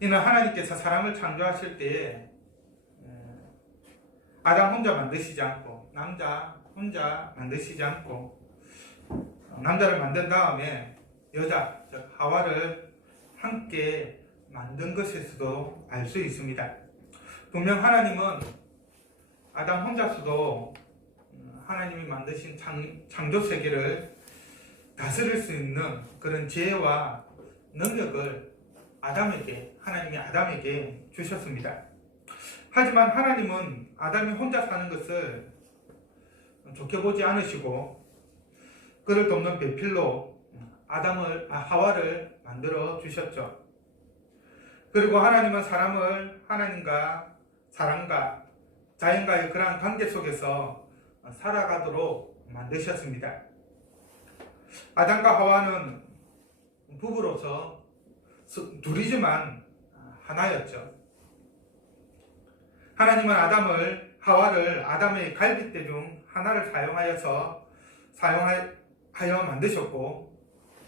이는 하나님께서 사람을 창조하실 때에 아담 혼자 만드시지 않고 남자 혼자 만드시지 않고 남자를 만든 다음에 여자, 즉 하와를 함께 만든 것에서도 알 수 있습니다. 분명 하나님은 아담 혼자서도 하나님이 만드신 창조 세계를 다스릴 수 있는 그런 지혜와 능력을 하나님이 아담에게 주셨습니다. 하지만 하나님은 아담이 혼자 사는 것을 좋게 보지 않으시고 그를 돕는 배필로 하와를 만들어 주셨죠. 그리고 하나님은 사람을 하나님과 사람과 자연과의 그러한 관계 속에서 살아가도록 만드셨습니다. 아담과 하와는 부부로서 둘이지만 하나였죠. 하나님은 하와를 아담의 갈빗대 중 하나를 사용하여 만드셨고,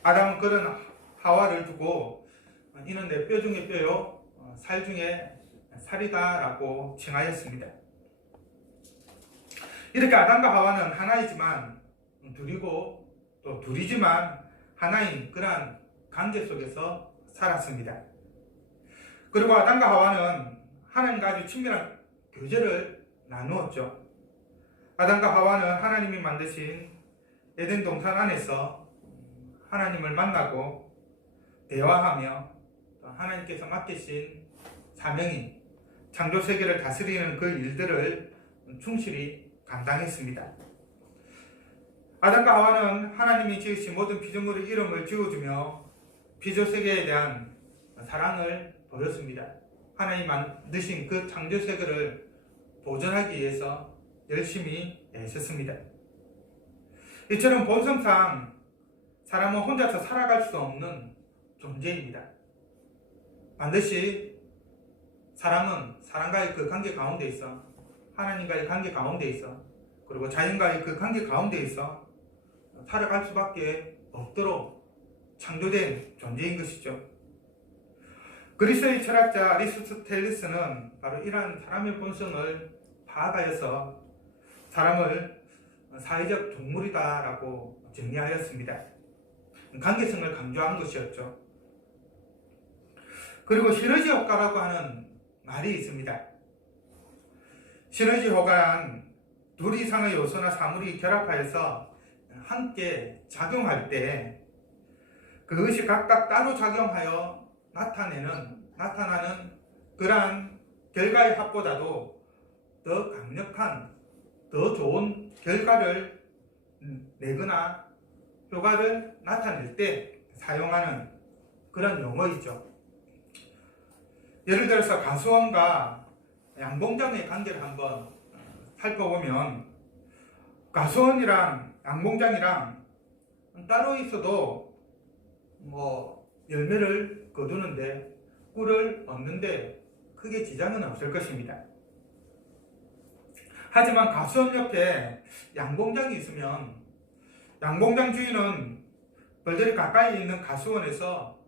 아담은 그런 하와를 두고 이는 내 뼈 중에 뼈요 살 중에 살이다 라고 칭하였습니다. 이렇게 아담과 하와는 하나이지만 둘이고 또 둘이지만 하나인 그러한 관계 속에서 살았습니다. 그리고 아담과 하와는 하나님과 아주 친밀한 교제를 나누었죠. 아담과 하와는 하나님이 만드신 에덴 동산 안에서 하나님을 만나고 대화하며 하나님께서 맡기신 사명인 창조 세계를 다스리는 그 일들을 충실히 감당했습니다. 아담과 하와는 하나님이 지으신 모든 피조물의 이름을 지어주며 피조 세계에 대한 사랑을 보였습니다. 하나님이 만드신 그 창조 세계를 보존하기 위해서 열심히 애썼습니다. 이처럼 본성상 사람은 혼자서 살아갈 수 없는 존재입니다. 반드시 사람은 사람과의 그 관계 가운데 있어, 하나님과의 관계 가운데 있어, 그리고 자연과의 그 관계 가운데 있어 살아갈 수밖에 없도록 창조된 존재인 것이죠. 그리스의 철학자 아리스토텔레스는 바로 이러한 사람의 본성을 파악하여서 사람을 사회적 동물이다 라고 정리하였습니다. 관계성을 강조한 것이었죠. 그리고 시너지 효과라고 하는 말이 있습니다. 시너지 효과란 둘 이상의 요소나 사물이 결합하여서 함께 작용할 때 그것이 각각 따로 작용하여 나타나는 그러한 결과의 합보다도 더 강력한, 더 좋은 결과를 내거나 효과를 나타낼 때 사용하는 그런 용어이죠. 예를 들어서 가수원과 양봉장의 관계를 한번 살펴보면 가수원이랑 양봉장이랑 따로 있어도 열매를 거두는데 꿀을 얻는데 크게 지장은 없을 것입니다. 하지만 가수원 옆에 양봉장이 있으면 양봉장 주인은 벌들이 가까이 있는 가수원에서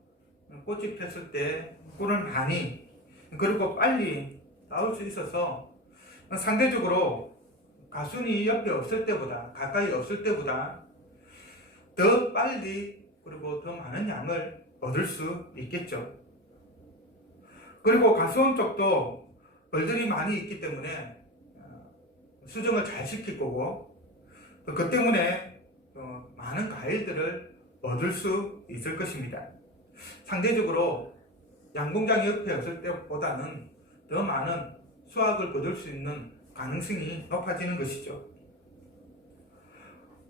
꽃이 폈을 때 꿀을 많이 그리고 빨리 따올 수 있어서 상대적으로 가수원이 옆에 없을 때보다, 가까이 없을 때보다 더 빨리 그리고 더 많은 양을 얻을 수 있겠죠. 그리고 가수원 쪽도 벌들이 많이 있기 때문에 수정을 잘 시킬 거고 그 때문에 많은 과일들을 얻을 수 있을 것입니다. 상대적으로 양봉장 옆에 없을 때보다는 더 많은 수확을 거둘 수 있는 가능성이 높아지는 것이죠.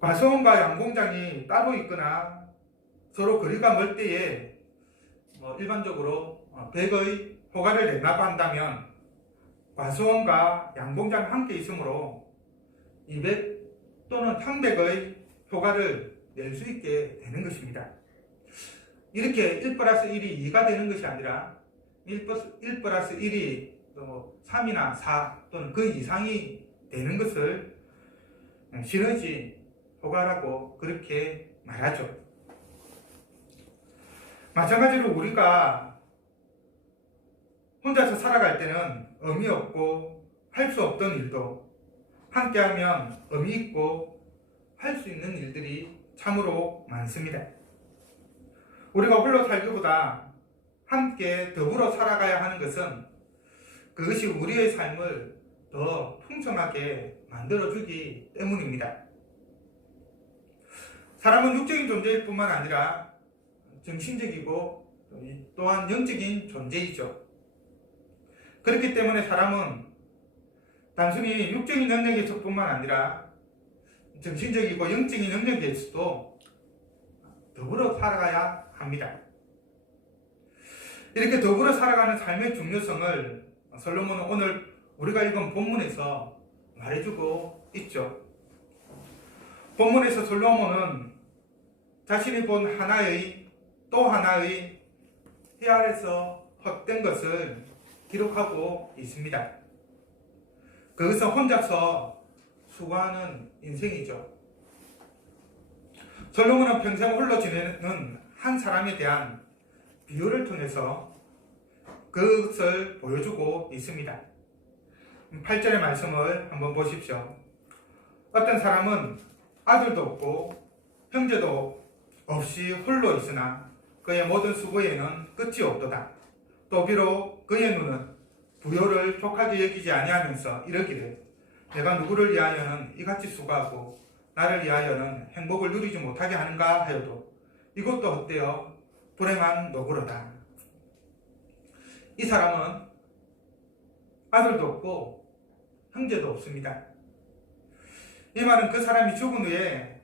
가수원과 양봉장이 따로 있거나 서로 거리가 멀 때에 일반적으로 100의 효과를 내라고 한다면 가수원과 양봉장 함께 있으므로 200 또는 300의 효과를 낼 수 있게 되는 것입니다. 이렇게 1 플러스 1이 2가 되는 것이 아니라 1 플러스 1이 3이나 4 또는 그 이상이 되는 것을 시너지 효과라고 그렇게 말하죠. 마찬가지로 우리가 혼자서 살아갈 때는 의미 없고 할 수 없던 일도 함께하면 의미 있고 할 수 있는 일들이 참으로 많습니다. 우리가 홀로 살기보다 함께 더불어 살아가야 하는 것은 그것이 우리의 삶을 더 풍성하게 만들어주기 때문입니다. 사람은 육적인 존재일 뿐만 아니라 정신적이고 또한 영적인 존재이죠. 그렇기 때문에 사람은 단순히 육적인 능력에서뿐만 아니라 정신적이고 영적인 능력에서도 더불어 살아가야 합니다. 이렇게 더불어 살아가는 삶의 중요성을 솔로몬은 오늘 우리가 읽은 본문에서 말해주고 있죠. 본문에서 솔로몬은 자신이 본 하나의 또 하나의 해 아래서 헛된 것을 기록하고 있습니다. 그것은 혼자서 수고하는 인생이죠. 솔로몬은 평생 홀로 지내는 한 사람에 대한 비유를 통해서 그것을 보여주고 있습니다. 8절의 말씀을 한번 보십시오. 어떤 사람은 아들도 없고 형제도 없이 홀로 있으나 그의 모든 수고에는 끝이 없도다. 또 비록 그의 눈은 부요를 족하게 여기지 아니하면서 이르기를 내가 누구를 위하여는 이같이 수고하고 나를 위하여는 행복을 누리지 못하게 하는가 하여도 이것도 헛되어 불행한 노고로다. 이 사람은 아들도 없고 형제도 없습니다. 이 말은 그 사람이 죽은 후에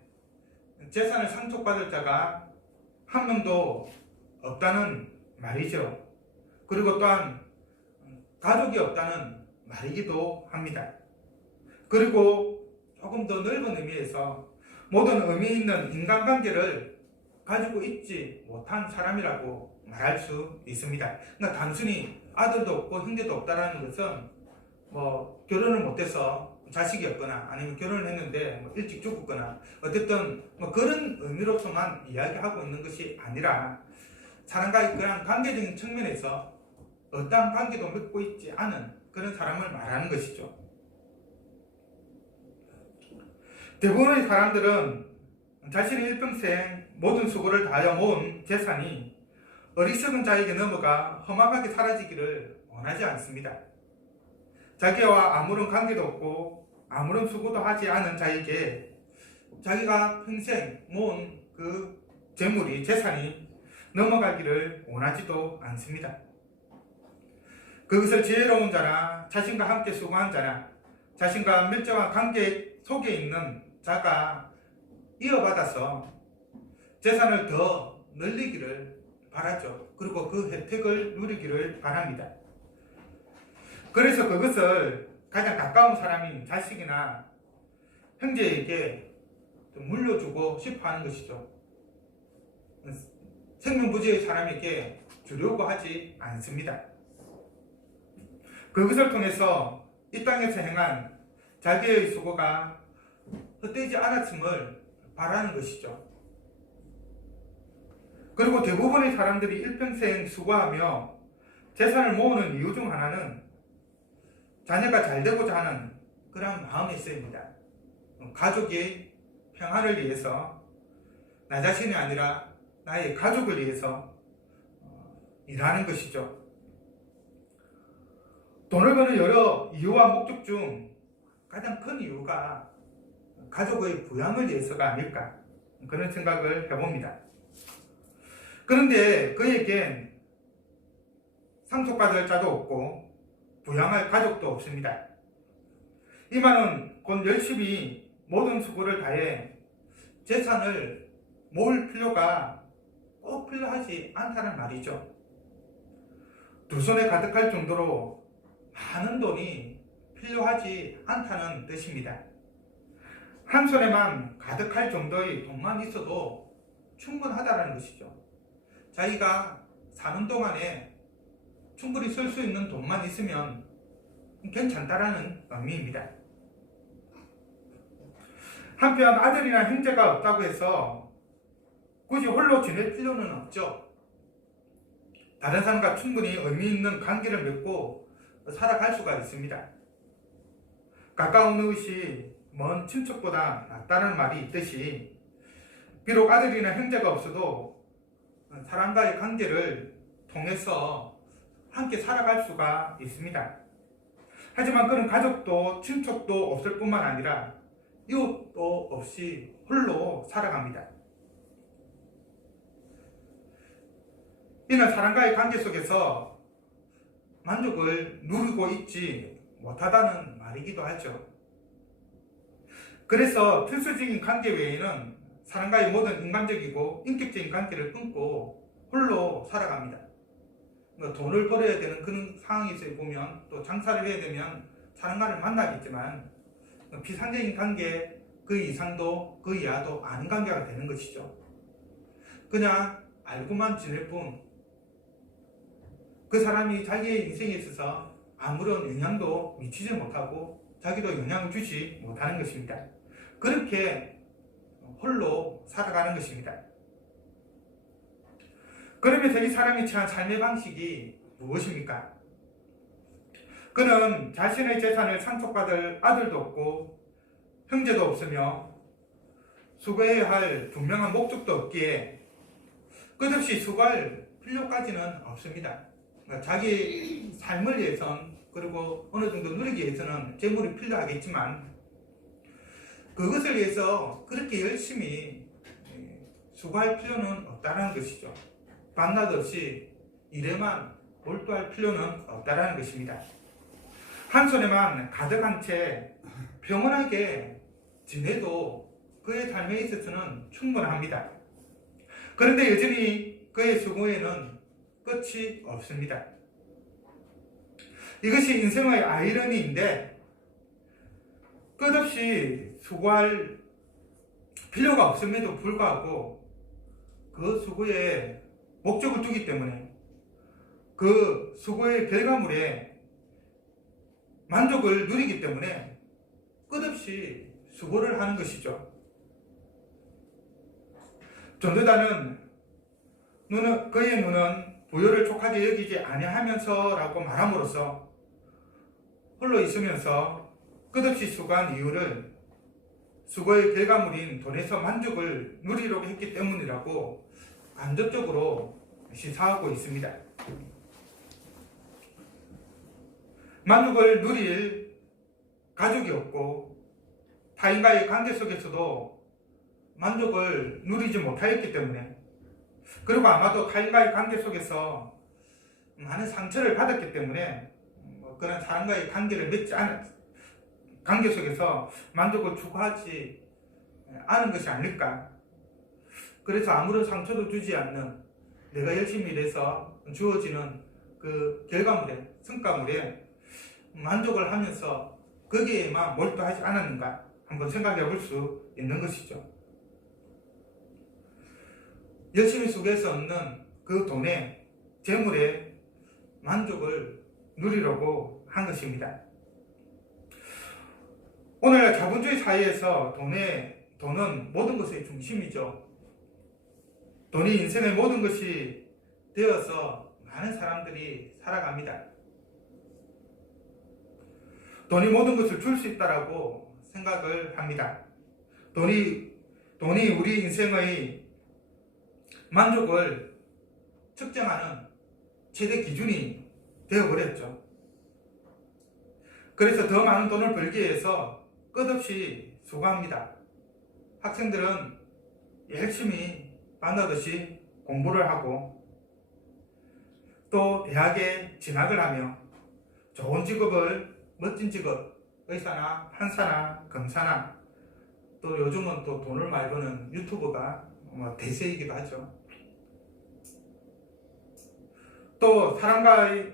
재산을 상속받을 자가 한 명도 없다는 말이죠. 그리고 또한 가족이 없다는 말이기도 합니다. 그리고 조금 더 넓은 의미에서 모든 의미 있는 인간관계를 가지고 있지 못한 사람이라고 말할 수 있습니다. 그러니까 단순히 아들도 없고 형제도 없다라는 것은 결혼을 못해서 자식이 없거나 아니면 결혼을 했는데 일찍 죽었거나 어쨌든 그런 의미로서만 이야기하고 있는 것이 아니라 사람과의 그런 관계적인 측면에서 어떠한 관계도 맺고 있지 않은 그런 사람을 말하는 것이죠. 대부분의 사람들은 자신의 일평생 모든 수고를 다하여 모은 재산이 어리석은 자에게 넘어가 험악하게 사라지기를 원하지 않습니다. 자기와 아무런 관계도 없고 아무런 수고도 하지 않은 자에게 자기가 평생 모은 그 재물이 재산이 넘어가기를 원하지도 않습니다. 그것을 지혜로운 자나 자신과 함께 수고한 자나 자신과 밀접한 관계 속에 있는 자가 이어받아서 재산을 더 늘리기를 바라죠. 그리고 그 혜택을 누리기를 바랍니다. 그래서 그것을 가장 가까운 사람인 자식이나 형제에게 물려주고 싶어 하는 것이죠. 생명부지의 사람에게 주려고 하지 않습니다. 그것을 통해서 이 땅에서 행한 자기의 수고가 헛되지 않았음을 바라는 것이죠. 그리고 대부분의 사람들이 일평생 수고하며 재산을 모으는 이유 중 하나는 자녀가 잘 되고자 하는 그런 마음이 있습니다. 가족의 평안을 위해서 나 자신이 아니라 나의 가족을 위해서 일하는 것이죠. 돈을 버는 여러 이유와 목적 중 가장 큰 이유가 가족의 부양을 위해서가 아닐까 그런 생각을 해봅니다. 그런데 그에겐 상속받을 자도 없고 부양할 가족도 없습니다. 이 말은 곧 열심히 모든 수고를 다해 재산을 모을 필요가 꼭 필요하지 않다는 말이죠. 두 손에 가득할 정도로 많은 돈이 필요하지 않다는 뜻입니다. 한 손에만 가득할 정도의 돈만 있어도 충분하다는 것이죠. 자기가 사는 동안에 충분히 쓸 수 있는 돈만 있으면 괜찮다라는 의미입니다. 한편 아들이나 형제가 없다고 해서 굳이 홀로 지낼 필요는 없죠. 다른 사람과 충분히 의미 있는 관계를 맺고 살아갈 수가 있습니다. 가까운 이웃이 먼 친척보다 낫다는 말이 있듯이 비록 아들이나 형제가 없어도 사람과의 관계를 통해서 함께 살아갈 수가 있습니다. 하지만 그런 가족도 친척도 없을 뿐만 아니라 이웃도 없이 홀로 살아갑니다. 이는 사람과의 관계 속에서 만족을 누리고 있지 못하다는 말이기도 하죠. 그래서 필수적인 관계 외에는 사람과의 모든 인간적이고 인격적인 관계를 끊고 홀로 살아갑니다. 돈을 벌어야 되는 그런 상황이 있어 보면 또 장사를 해야 되면 사람과를 만나겠지만 비상적인 관계 그 이상도 그 이하도 아닌 관계가 되는 것이죠. 그냥 알고만 지낼 뿐 그 사람이 자기의 인생에 있어서 아무런 영향도 미치지 못하고 자기도 영향을 주지 못하는 것입니다. 그렇게 홀로 살아가는 것입니다. 그러면서 이 사람이 처한 삶의 방식이 무엇입니까? 그는 자신의 재산을 상속받을 아들도 없고 형제도 없으며 수고해야 할 분명한 목적도 없기에 끝없이 수고할 필요까지는 없습니다. 자기 삶을 위해선 그리고 어느 정도 누리기 위해서는 재물이 필요하겠지만 그것을 위해서 그렇게 열심히 수고할 필요는 없다는 것이죠. 밤낮 없이 일에만 몰두할 필요는 없다는 것입니다. 한 손에만 가득한 채 평온하게 지내도 그의 삶에 있어서는 충분합니다. 그런데 여전히 그의 수고에는 끝이 없습니다. 이것이 인생의 아이러니인데 끝없이 수고할 필요가 없음에도 불구하고 그 수고에 목적을 두기 때문에 그 수고의 결과물에 만족을 누리기 때문에 끝없이 수고를 하는 것이죠. 전도자는 그의 눈은 부요를 촉하게 여기지 아니하면서라고 말함으로써 홀로 있으면서 끝없이 수고한 이유를 수고의 결과물인 돈에서 만족을 누리려고 했기 때문이라고 간접적으로 시사하고 있습니다. 만족을 누릴 가족이 없고 타인과의 관계 속에서도 만족을 누리지 못하였기 때문에 그리고 아마도 타인과의 관계 속에서 많은 상처를 받았기 때문에 그런 사람과의 관계를 맺지 않은 관계 속에서 만족을 추구하지 않은 것이 아닐까. 그래서 아무런 상처도 주지 않는 내가 열심히 일해서 주어지는 그 결과물에 성과물에 만족을 하면서 거기에만 몰두하지 않았는가 한번 생각해 볼 수 있는 것이죠. 열심히 수고해서 얻는 그 돈에 재물에 만족을 누리려고 한 것입니다. 오늘 자본주의 사회에서 돈은 모든 것의 중심이죠. 돈이 인생의 모든 것이 되어서 많은 사람들이 살아갑니다. 돈이 모든 것을 줄 수 있다라고 생각을 합니다. 돈이 우리 인생의 만족을 측정하는 최대 기준이 되어버렸죠. 그래서 더 많은 돈을 벌기 위해서 끝없이 수고합니다. 학생들은 열심히 밤낮없이 공부를 하고 또 대학에 진학을 하며 좋은 직업을 멋진 직업, 의사나 판사나 검사나 또 요즘은 또 돈을 많이 버는 유튜버가 대세이기도 하죠. 또 사람과의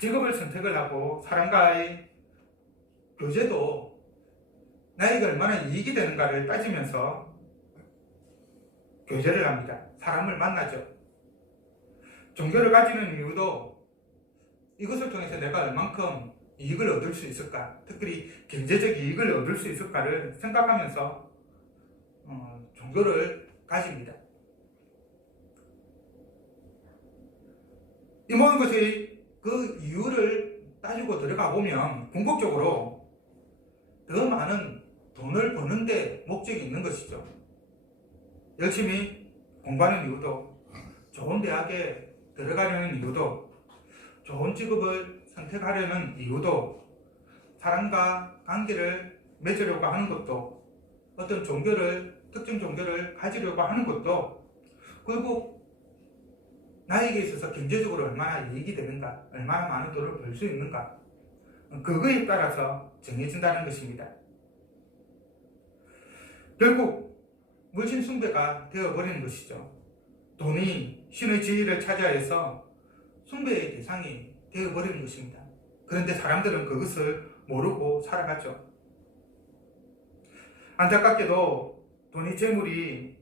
직업을 선택을 하고 사람과의 교제도 나에게 얼마나 이익이 되는가를 따지면서 교제를 합니다. 사람을 만나죠. 종교를 가지는 이유도 이것을 통해서 내가 얼만큼 이익을 얻을 수 있을까, 특히 경제적 이익을 얻을 수 있을까를 생각하면서 종교를 가집니다. 이 모든 것이 그 이유를 따지고 들어가 보면 궁극적으로 더 많은 돈을 버는데 목적이 있는 것이죠. 열심히 공부하는 이유도, 좋은 대학에 들어가려는 이유도, 좋은 직업을 선택하려는 이유도, 사람과 관계를 맺으려고 하는 것도, 어떤 특정 종교를 가지려고 하는 것도 결국 나에게 있어서 경제적으로 얼마나 이익이 되는가, 얼마나 많은 돈을 벌 수 있는가, 그거에 따라서 정해진다는 것입니다. 결국 물신 숭배가 되어버리는 것이죠. 돈이 신의 지위를 차지해서 숭배의 대상이 되어버리는 것입니다. 그런데 사람들은 그것을 모르고 살아가죠. 안타깝게도 돈이, 재물이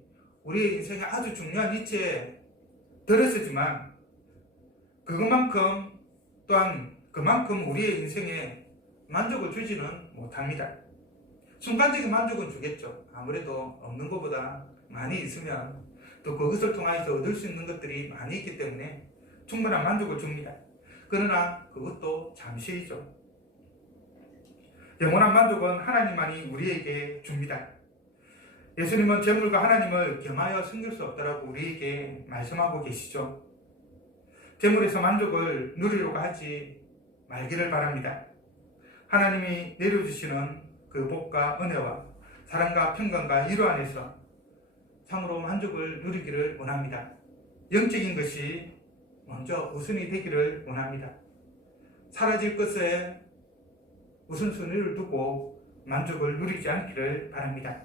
우리의 인생에 아주 중요한 위치에 들어서지만 그만큼 우리의 인생에 만족을 주지는 못합니다. 순간적인 만족은 주겠죠. 아무래도 없는 것보다 많이 있으면 또 그것을 통해서 얻을 수 있는 것들이 많이 있기 때문에 충분한 만족을 줍니다. 그러나 그것도 잠시이죠. 영원한 만족은 하나님만이 우리에게 줍니다. 예수님은 재물과 하나님을 겸하여 섬길 수 없다라고 우리에게 말씀하고 계시죠. 재물에서 만족을 누리려고 하지 말기를 바랍니다. 하나님이 내려주시는 그 복과 은혜와 사랑과 평강과 위로 안에서 참으로 만족을 누리기를 원합니다. 영적인 것이 먼저 우선이 되기를 원합니다. 사라질 것에 우선순위를 두고 만족을 누리지 않기를 바랍니다.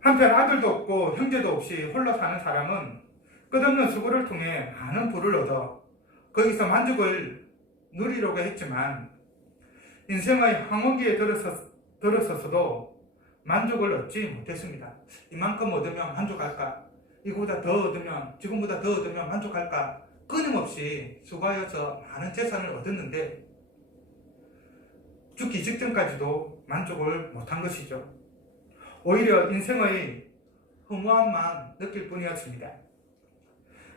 한편 아들도 없고 형제도 없이 홀로 사는 사람은 끝없는 수고를 통해 많은 부를 얻어 거기서 만족을 누리려고 했지만 인생의 황혼기에 들어서서도 만족을 얻지 못했습니다. 이만큼 얻으면 만족할까? 이거보다 더 얻으면, 지금보다 더 얻으면 만족할까? 끊임없이 수고하여서 많은 재산을 얻었는데 죽기 직전까지도 만족을 못한 것이죠. 오히려 인생의 허무함만 느낄 뿐이었습니다.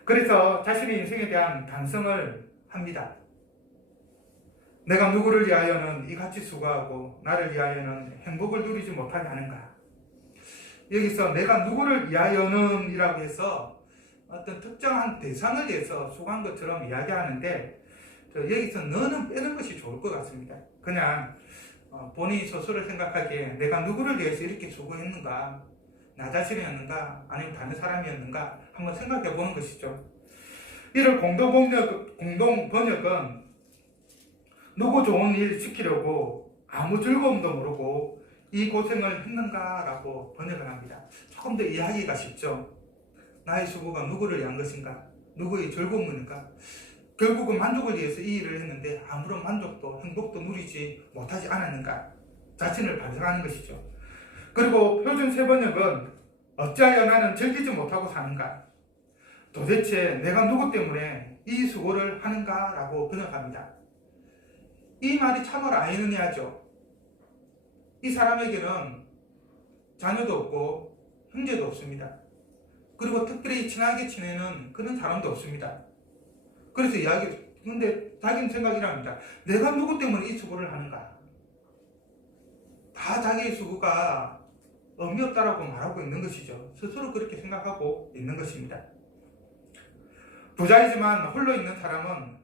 그래서 자신의 인생에 대한 반성을 합니다. 내가 누구를 위하여는 이같이 수고하고 나를 위하여는 행복을 누리지 못하게 하는가? 여기서 내가 누구를 위하여는 이라고 해서 어떤 특정한 대상을 위해서 수고한 것처럼 이야기하는데 여기서 너는 빼는 것이 좋을 것 같습니다. 그냥 본인이 스스로를 생각하기에 내가 누구를 위해서 이렇게 수고했는가? 나 자신이었는가? 아니면 다른 사람이었는가? 한번 생각해 보는 것이죠. 이를 공동 번역은 누구 좋은 일 시키려고 아무 즐거움도 모르고 이 고생을 했는가라고 번역을 합니다. 조금 더 이해하기가 쉽죠. 나의 수고가 누구를 위한 것인가? 누구의 즐거움인가? 결국은 만족을 위해서 이 일을 했는데 아무런 만족도 행복도 누리지 못하지 않았는가? 자신을 반성하는 것이죠. 그리고 표준 세번역은 어찌하여 나는 즐기지 못하고 사는가? 도대체 내가 누구 때문에 이 수고를 하는가? 라고 번역합니다. 이 말이 참으로 아이러니하죠. 이 사람에게는 자녀도 없고 형제도 없습니다. 그리고 특별히 친하게 지내는 그런 사람도 없습니다. 그래서 근데 자기는 생각이랍니다. 내가 누구 때문에 이 수고를 하는가? 다 자기의 수고가 의미 없다라고 말하고 있는 것이죠. 스스로 그렇게 생각하고 있는 것입니다. 부자이지만 홀로 있는 사람은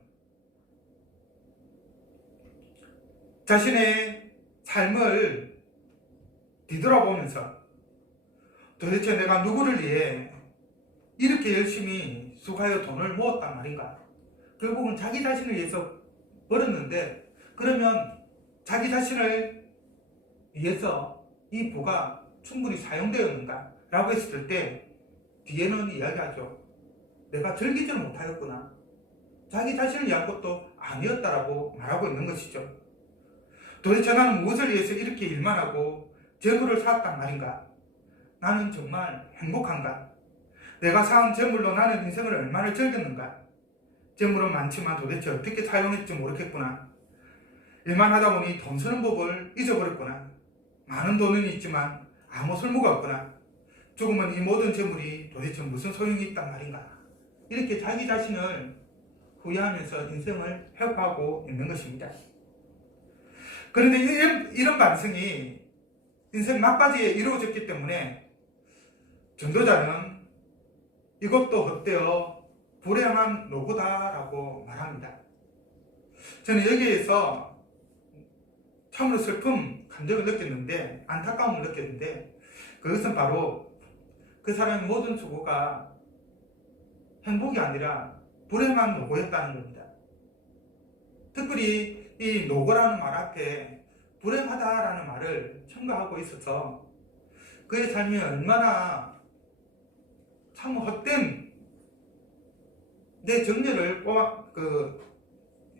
자신의 삶을 뒤돌아보면서 도대체 내가 누구를 위해 이렇게 열심히 수고하여 돈을 모았단 말인가? 결국은 자기 자신을 위해서 벌었는데 그러면 자기 자신을 위해서 이 부가 충분히 사용되었는가? 라고 했을 때 뒤에는 이야기하죠. 내가 즐기지는 못하였구나. 자기 자신을 위한 것도 아니었다라고 말하고 있는 것이죠. 도대체 나는 무엇을 위해서 이렇게 일만 하고 재물을 쌓았단 말인가? 나는 정말 행복한가? 내가 쌓은 재물로 나는 인생을 얼마나 즐겼는가? 재물은 많지만 도대체 어떻게 사용했지 모르겠구나. 일만 하다 보니 돈 쓰는 법을 잊어버렸구나. 많은 돈은 있지만 아무 쓸모가 없구나. 죽으면 이 모든 재물이 도대체 무슨 소용이 있단 말인가? 이렇게 자기 자신을 후회하면서 인생을 회복하고 있는 것입니다. 그런데 이런 반성이 인생 막바지에 이루어졌기 때문에 전도자는 이것도 헛되어 불행한 노고다라고 말합니다. 저는 여기에서 참으로 슬픔, 감정을 느꼈는데, 안타까움을 느꼈는데, 그것은 바로 그 사람의 모든 수고가 행복이 아니라 불행한 노고였다는 겁니다. 특별히 이 노고라는 말 앞에 불행하다라는 말을 첨가하고 있어서 그의 삶이 얼마나 참 헛된 내 정열을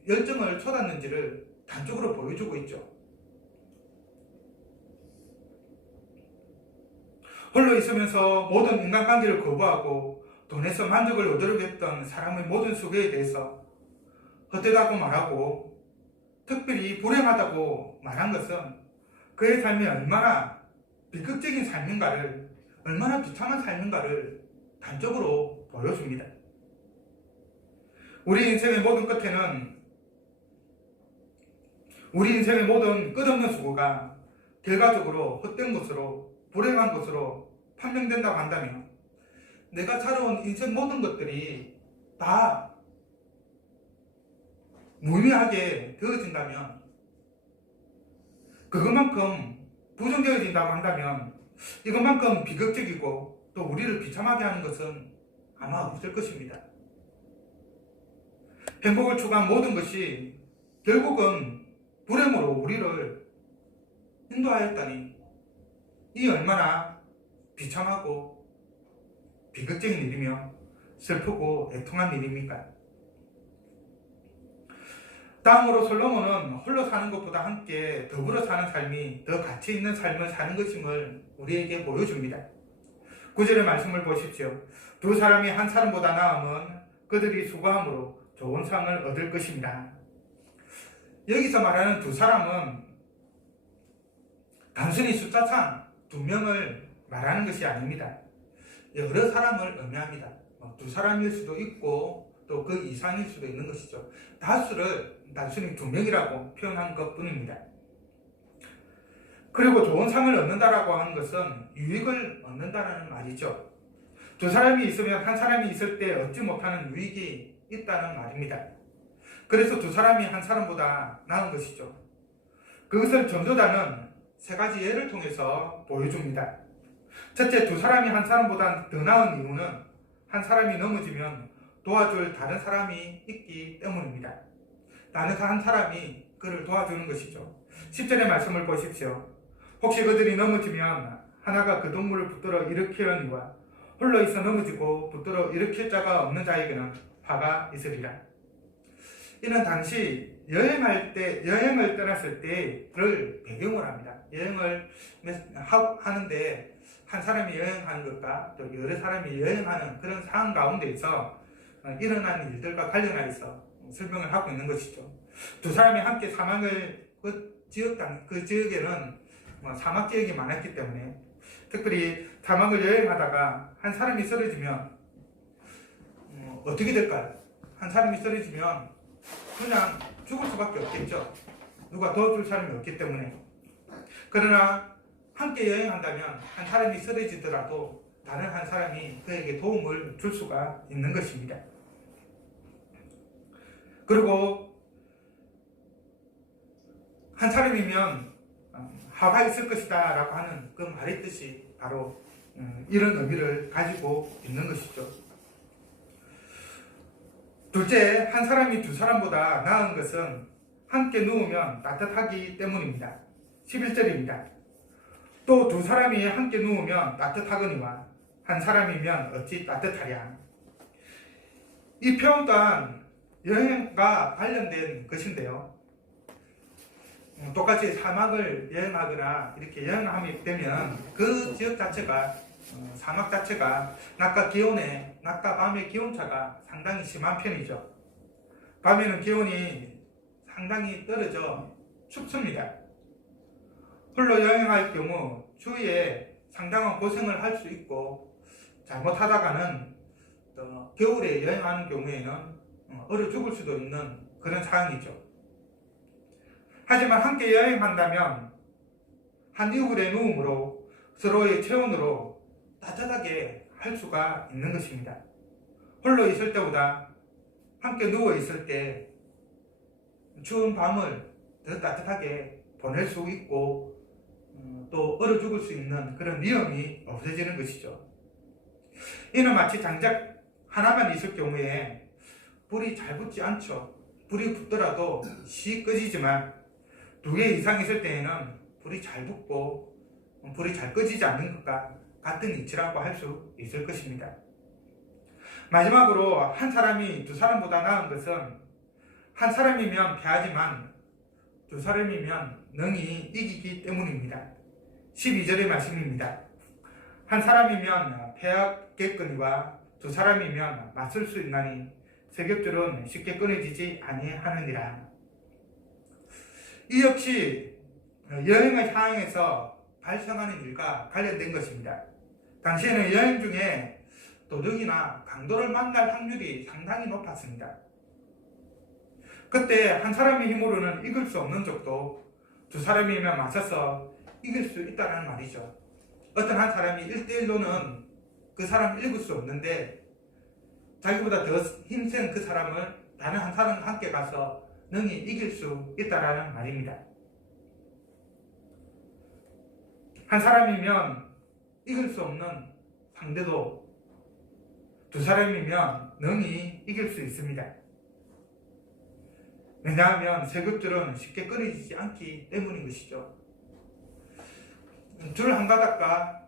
열정을 쏟았는지를 단적으로 보여주고 있죠. 홀로 있으면서 모든 인간관계를 거부하고 돈에서 만족을 얻으려고 했던 사람의 모든 수고에 대해서 헛되다고 말하고 특별히 불행하다고 말한 것은 그의 삶이 얼마나 비극적인 삶인가를, 얼마나 비참한 삶인가를 단적으로 보여줍니다. 우리 인생의 모든 끝없는 수고가 결과적으로 헛된 것으로, 불행한 것으로 판명된다고 한다면 내가 살아온 인생 모든 것들이 다 무의미하게 되어진다면, 그것만큼 부정되어진다고 한다면 이것만큼 비극적이고 또 우리를 비참하게 하는 것은 아마 없을 것입니다. 행복을 추구한 모든 것이 결국은 불행으로 우리를 인도하였다니, 이 얼마나 비참하고 비극적인 일이며 슬프고 애통한 일입니까? 다음으로 솔로몬은 홀로 사는 것보다 함께 더불어 사는 삶이 더 가치 있는 삶을 사는 것임을 우리에게 보여줍니다. 9절의 말씀을 보십시오. 두 사람이 한 사람보다 나음은 그들이 수고함으로 좋은 상을 얻을 것입니다. 여기서 말하는 두 사람은 단순히 숫자상 두 명을 말하는 것이 아닙니다. 여러 사람을 의미합니다. 두 사람일 수도 있고 또 그 이상일 수도 있는 것이죠. 다수를 단순히 두 명이라고 표현한 것 뿐입니다. 그리고 좋은 상을 얻는다라고 하는 것은 유익을 얻는다는 말이죠. 두 사람이 있으면 한 사람이 있을 때 얻지 못하는 유익이 있다는 말입니다. 그래서 두 사람이 한 사람보다 나은 것이죠. 그것을 전도자는 세 가지 예를 통해서 보여줍니다. 첫째, 두 사람이 한 사람보다 더 나은 이유는 한 사람이 넘어지면 도와줄 다른 사람이 있기 때문입니다. 다른 한 사람이 그를 도와주는 것이죠. 10절의 말씀을 보십시오. 혹시 그들이 넘어지면 하나가 그 동물을 붙들어 일으키려니와 홀로 있어 넘어지고 붙들어 일으킬 자가 없는 자에게는 화가 있으리라. 이는 당시 여행을 떠났을 때를 배경으로 합니다. 여행을 하는데 한 사람이 여행하는 것과 또 여러 사람이 여행하는 그런 상황 가운데에서 일어난 일들과 관련해서 설명을 하고 있는 것이죠. 두 사람이 함께 사막을 그 지역에는 사막 지역이 많았기 때문에 특별히 사막을 여행하다가 한 사람이 쓰러지면 어떻게 될까요? 한 사람이 쓰러지면 그냥 죽을 수밖에 없겠죠. 누가 도와줄 사람이 없기 때문에. 그러나 함께 여행한다면 한 사람이 쓰러지더라도 다른 한 사람이 그에게 도움을 줄 수가 있는 것입니다. 그리고 한 사람이면 화가 있을 것이다 라고 하는 그 말의 뜻이 바로 이런 의미를 가지고 있는 것이죠. 둘째, 한 사람이 두 사람보다 나은 것은 함께 누우면 따뜻하기 때문입니다. 11절입니다. 또 두 사람이 함께 누우면 따뜻하거니와 한 사람이면 어찌 따뜻하랴. 이 표현 또한 여행과 관련된 것인데요. 똑같이 사막을 여행하거나 이렇게 여행하게 되면 그 지역 자체가 사막 자체가 낮과 밤의 기온차가 상당히 심한 편이죠. 밤에는 기온이 상당히 떨어져 춥습니다. 홀로 여행할 경우 추위에 상당한 고생을 할 수 있고 잘못하다가는 겨울에 여행하는 경우에는 얼어 죽을 수도 있는 그런 상황이죠. 하지만 함께 여행한다면 한 이불에 누움으로 서로의 체온으로 따뜻하게 할 수가 있는 것입니다. 홀로 있을 때보다 함께 누워 있을 때 추운 밤을 더 따뜻하게 보낼 수 있고 또 얼어 죽을 수 있는 그런 위험이 없어지는 것이죠. 이는 마치 장작 하나만 있을 경우에 불이 잘 붙지 않죠. 불이 붙더라도 시 꺼지지만 2개 이상 있을 때에는 불이 잘 붙고 불이 잘 꺼지지 않는 것과 같은 이치라고 할 수 있을 것입니다. 마지막으로 한 사람이 두 사람보다 나은 것은 한 사람이면 패하지만 두 사람이면 능히 이기기 때문입니다. 12절의 말씀입니다. 한 사람이면 패하겠거니와 두 사람이면 맞설 수 있나니 세 겹줄은 쉽게 끊어지지 아니하느니라. 이 역시 여행을 향해서 발생하는 일과 관련된 것입니다. 당시에는 여행 중에 도둑이나 강도를 만날 확률이 상당히 높았습니다. 그때 한 사람의 힘으로는 이길 수 없는 적도 두 사람이면 맞서서 이길 수 있다는 말이죠. 어떤 한 사람이 1대1로는 그 사람을 이길 수 없는데 자기보다 더 힘센 그 사람을 다른 한 사람과 함께 가서 능히 이길 수 있다는 말입니다. 한 사람이면 이길 수 없는 상대도 두 사람이면 능히 이길 수 있습니다. 왜냐하면 세 겹줄은 쉽게 끊어지지 않기 때문인 것이죠. 줄 한 가닥과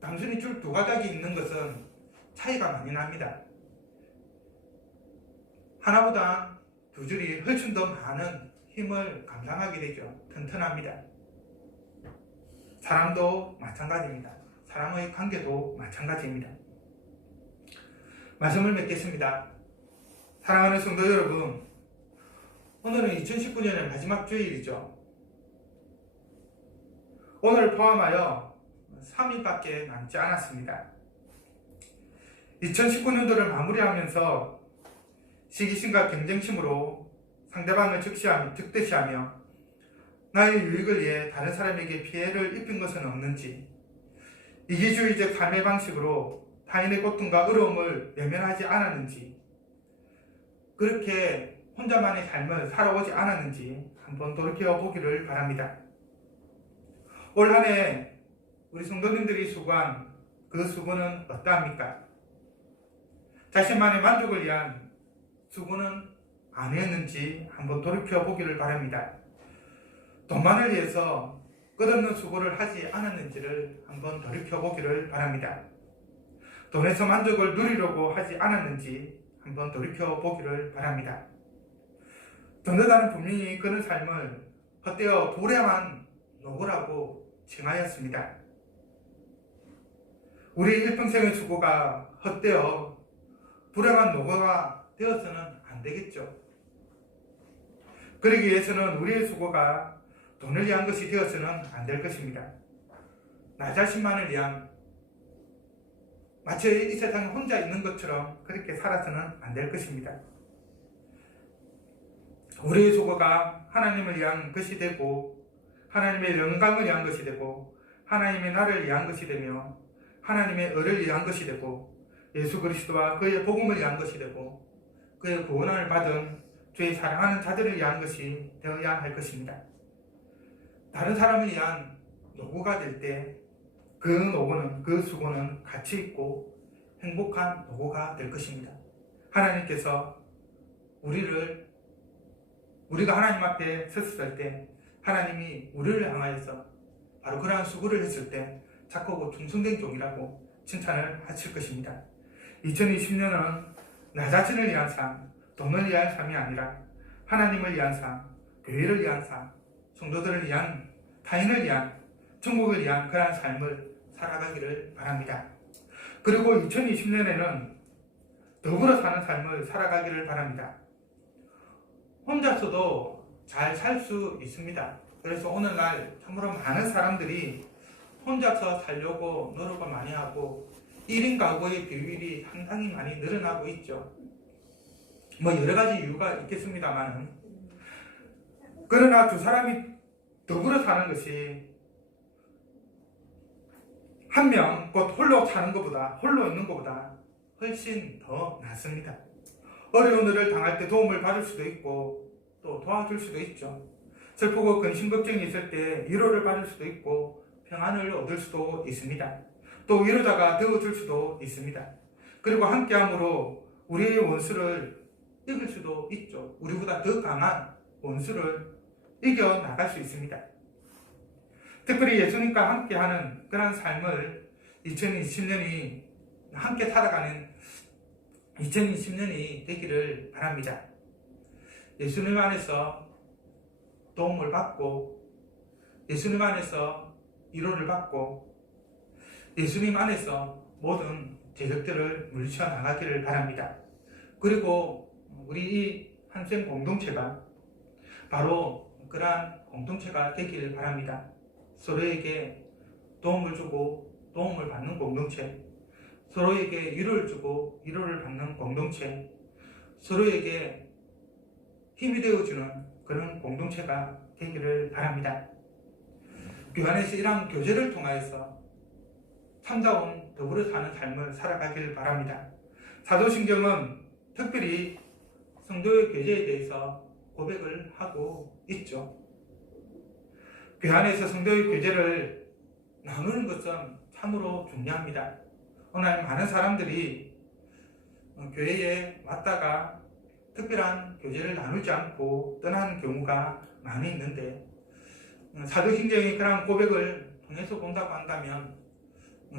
단순히 줄 두 가닥이 있는 것은 차이가 많이 납니다. 하나보다 두 줄이 훨씬 더 많은 힘을 감당하게 되죠. 튼튼합니다. 사람도 마찬가지입니다. 사람의 관계도 마찬가지입니다. 말씀을 맺겠습니다. 사랑하는 성도 여러분, 오늘은 2019년의 마지막 주일이죠. 오늘 포함하여 3일밖에 남지 않았습니다. 2019년도를 마무리하면서 시기심과 경쟁심으로 상대방을 즉대시하며 나의 유익을 위해 다른 사람에게 피해를 입힌 것은 없는지, 이기주의적 삶의 방식으로 타인의 고통과 어려움을 외면하지 않았는지, 그렇게 혼자만의 삶을 살아오지 않았는지 한번 돌이켜보기를 바랍니다. 올 한 해 우리 성도님들이 수고한 그 수고는 어떠합니까? 자신만의 만족을 위한 수고는 아니었는지 한번 돌이켜보기를 바랍니다. 돈만을 위해서 끝없는 수고를 하지 않았는지를 한번 돌이켜보기를 바랍니다. 돈에서 만족을 누리려고 하지 않았는지 한번 돌이켜보기를 바랍니다. 돈보다는 분명히 그런 삶을 헛되어 불행한 노고라고 칭하였습니다. 우리 일평생의 수고가 헛되어 불행한 노고가 되어서는 안 되겠죠. 그러기 위해서는 우리의 수고가 돈을 위한 것이 되어서는 안 될 것입니다. 나 자신만을 위한, 마치 이 세상에 혼자 있는 것처럼 그렇게 살아서는 안 될 것입니다. 우리의 수고가 하나님을 위한 것이 되고 하나님의 영광을 위한 것이 되고 하나님의 나를 위한 것이 되며 하나님의 의를 위한 것이 되고 예수 그리스도와 그의 복음을 위한 것이 되고 그의 구원을 받은 주의 사랑하는 자들을 위한 것이 되어야 할 것입니다. 다른 사람을 위한 노고가 될 때 그 노고는, 그 수고는 가치 있고 행복한 노고가 될 것입니다. 하나님께서 우리가 하나님 앞에 섰을 때 하나님이 우리를 향하여서 바로 그러한 수고를 했을 때 착하고 충성된 종이라고 칭찬을 하실 것입니다. 2020년은 나 자신을 위한 삶, 돈을 위한 삶이 아니라 하나님을 위한 삶, 교회를 위한 삶, 성도들을 위한, 타인을 위한, 천국을 위한 그러한 삶을 살아가기를 바랍니다. 그리고 2020년에는 더불어 사는 삶을 살아가기를 바랍니다. 혼자서도 잘 살 수 있습니다. 그래서 오늘날 참으로 많은 사람들이 혼자서 살려고 노력을 많이 하고 1인 가구의 비율이 상당히 많이 늘어나고 있죠. 뭐 여러 가지 이유가 있겠습니다만, 그러나 두 사람이 더불어 사는 것이 한 명 곧 홀로 사는 것보다, 홀로 있는 것보다 훨씬 더 낫습니다. 어려운 일을 당할 때 도움을 받을 수도 있고 또 도와줄 수도 있죠. 슬프고 근심 걱정이 있을 때 위로를 받을 수도 있고 평안을 얻을 수도 있습니다. 또 위로자가 되어줄 수도 있습니다. 그리고 함께함으로 우리의 원수를 이길 수도 있죠. 우리보다 더 강한 원수를 이겨나갈 수 있습니다. 특별히 예수님과 함께하는 그런 삶을 2020년이 함께 살아가는 2020년이 되기를 바랍니다. 예수님 안에서 도움을 받고, 예수님 안에서 위로를 받고, 예수님 안에서 모든 제적들을 물리쳐 나가기를 바랍니다. 그리고 우리 이 한생 공동체가 바로 그러한 공동체가 되기를 바랍니다. 서로에게 도움을 주고 도움을 받는 공동체, 서로에게 위로를 주고 위로를 받는 공동체, 서로에게 힘이 되어주는 그런 공동체가 되기를 바랍니다. 교회 안에서 이러한 교제를 통하여서 참다운 더불어 사는 삶을 살아가길 바랍니다. 사도신경은 특별히 성도의 교제에 대해서 고백을 하고 있죠. 교회 안에서 성도의 교제를 나누는 것은 참으로 중요합니다. 오늘 많은 사람들이 교회에 왔다가 특별한 교제를 나누지 않고 떠나는 경우가 많이 있는데, 사도신경이 그런 고백을 통해서 본다고 한다면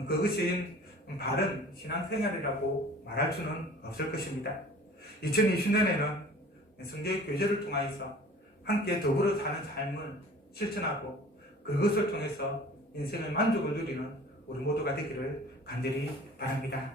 그것이 바른 신앙생활이라고 말할 수는 없을 것입니다. 2020년에는 성도의 교제를 통하여서 함께 더불어 사는 삶을 실천하고 그것을 통해서 인생의 만족을 누리는 우리 모두가 되기를 간절히 바랍니다.